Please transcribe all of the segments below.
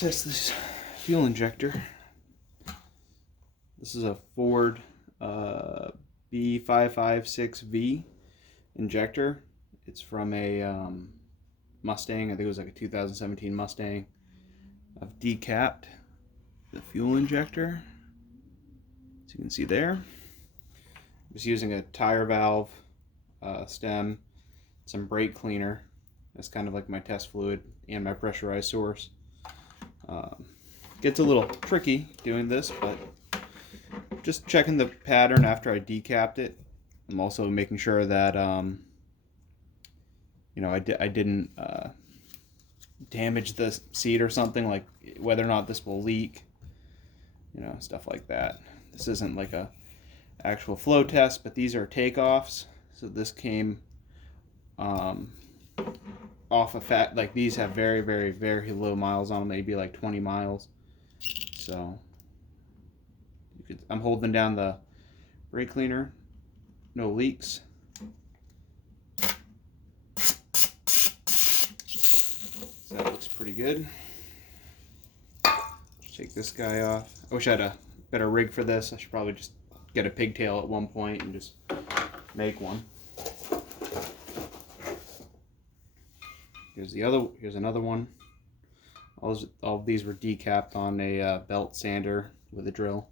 let's test this fuel injector. This is a Ford B556V injector. It's from a Mustang. I think it was like a 2017 Mustang. I've decapped the fuel injector, as you can see there. I'm just using a tire valve, stem, some brake cleaner. That's kind of like my test fluid and my pressurized source. Gets a little tricky doing this, but just checking the pattern after I decapped it. I'm also making sure that you know, I didn't damage the seat or something, like whether or not this will leak, you know, stuff like that. This isn't like a actual flow test, but these are takeoffs. So this came off of fact, like these have very, very, very low miles on them, maybe like 20 miles. So I'm holding down the brake cleaner, no leaks. So that looks pretty good. Take this guy off. I wish I had a better rig for this. I should probably just get a pigtail at one point and just make one. Here's another one. All of these were decapped on a belt sander with a drill.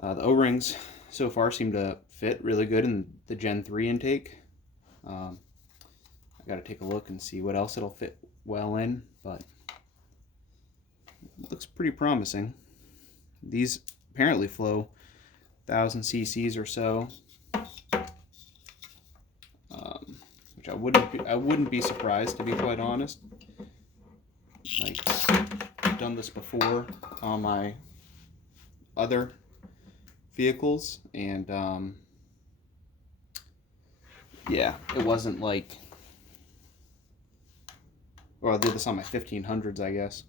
The O-rings so far seem to fit really good in the Gen 3 intake. I got to take a look and see what else it'll fit well in, but it looks pretty promising. These apparently flow 1,000 cc's or so, which I wouldn't be surprised, to be quite honest. Like, I've done this before on my other vehicles, and yeah, it wasn't like, well, I did this on my 1500s, I guess.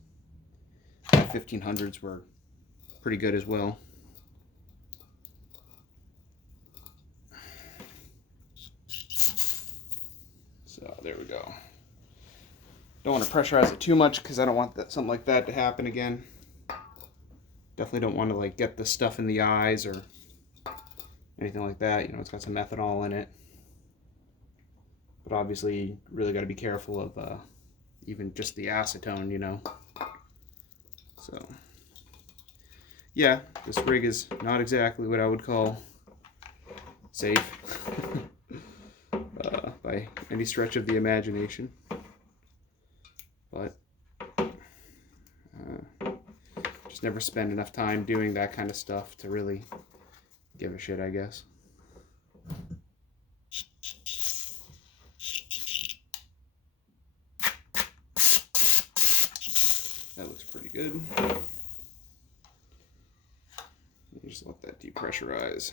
My 1500s were pretty good as well. So there we go. Don't want to pressurize it too much because I don't want something like that to happen again. Definitely don't want to like get the stuff in the eyes or anything like that. You know, it's got some methanol in it. But obviously, you really got to be careful of even just the acetone, you know. So, yeah, this rig is not exactly what I would call safe by any stretch of the imagination. But just never spend enough time doing that kind of stuff to really give a shit, I guess. That looks pretty good. You just let that depressurize.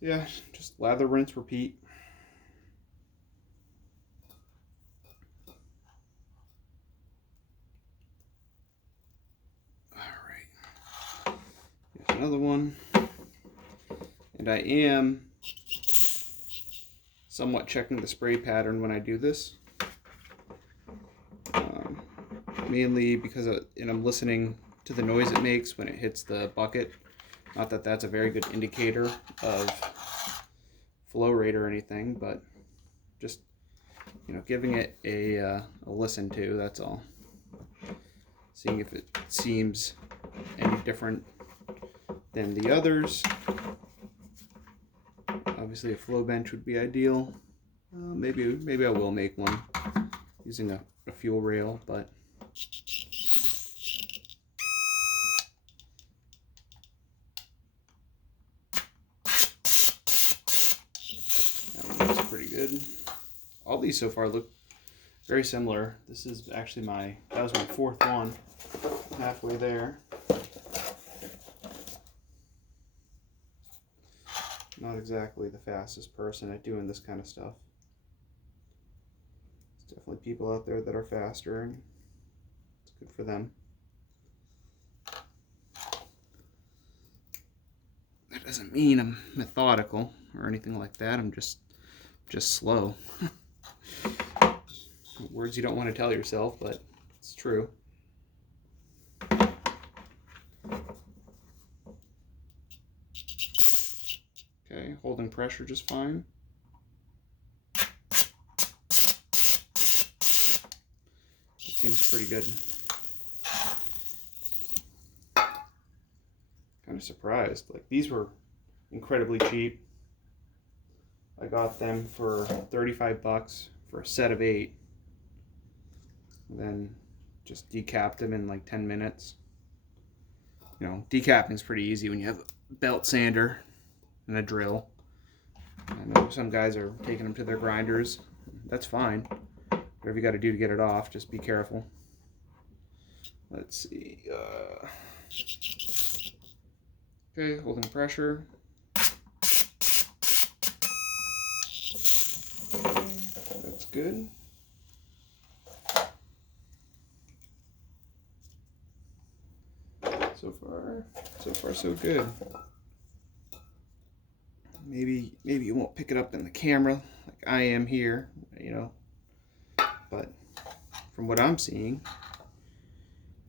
Yeah, just lather, rinse, repeat. Alright. Here's another one. And I am somewhat checking the spray pattern when I do this. Mainly because I'm listening to the noise it makes when it hits the bucket. Not that that's a very good indicator of flow rate or anything, but just, you know, giving it a listen to, that's all. Seeing if it seems any different than the others. Obviously a flow bench would be ideal. Maybe I will make one using a fuel rail, but that one looks pretty good. All these so far look very similar. This is actually that was my fourth one, halfway there. Not exactly the fastest person at doing this kind of stuff. There's definitely people out there that are faster, and it's good for them. That doesn't mean I'm methodical or anything like that. I'm just just slow. Words you don't want to tell yourself, but it's true. Okay, holding pressure just fine. That seems pretty good. Kind of surprised. Like, these were incredibly cheap. I got them for 35 bucks for a set of 8. And then just decapped them in like 10 minutes. You know, decapping is pretty easy when you have a belt sander and a drill. I know some guys are taking them to their grinders. That's fine. Whatever you got to do to get it off, just be careful. Let's see. Okay, holding pressure. Okay, that's good. So far so good. Maybe you won't pick it up in the camera like I am here, you know. But from what I'm seeing,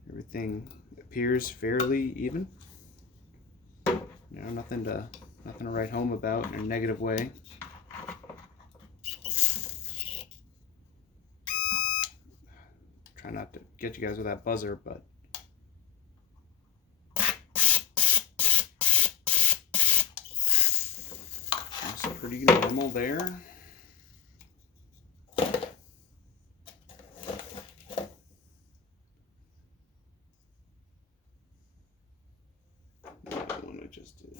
everything appears fairly even. You know, nothing to write home about in a negative way. Try not to get you guys with that buzzer, but it's pretty normal there. That one I just did.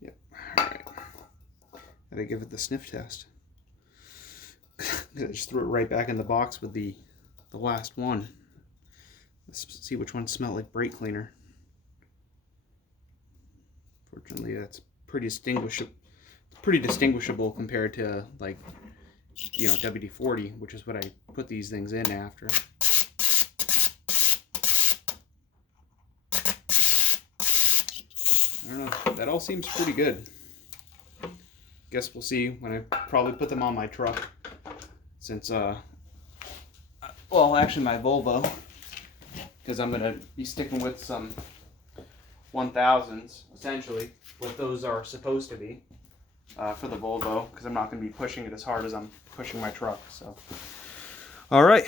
Yep. All right. Gotta give it the sniff test. I just threw it right back in the box with the last one. Let's see which one smelled like brake cleaner. Fortunately, that's pretty distinguishable compared to, like, you know, WD-40, which is what I put these things in after. I don't know. That all seems pretty good. Guess we'll see when I probably put them on my truck. Since, well, actually my Volvo, because I'm going to be sticking with some 1000s, essentially, what those are supposed to be for the Volvo, because I'm not going to be pushing it as hard as I'm pushing my truck. So, all right,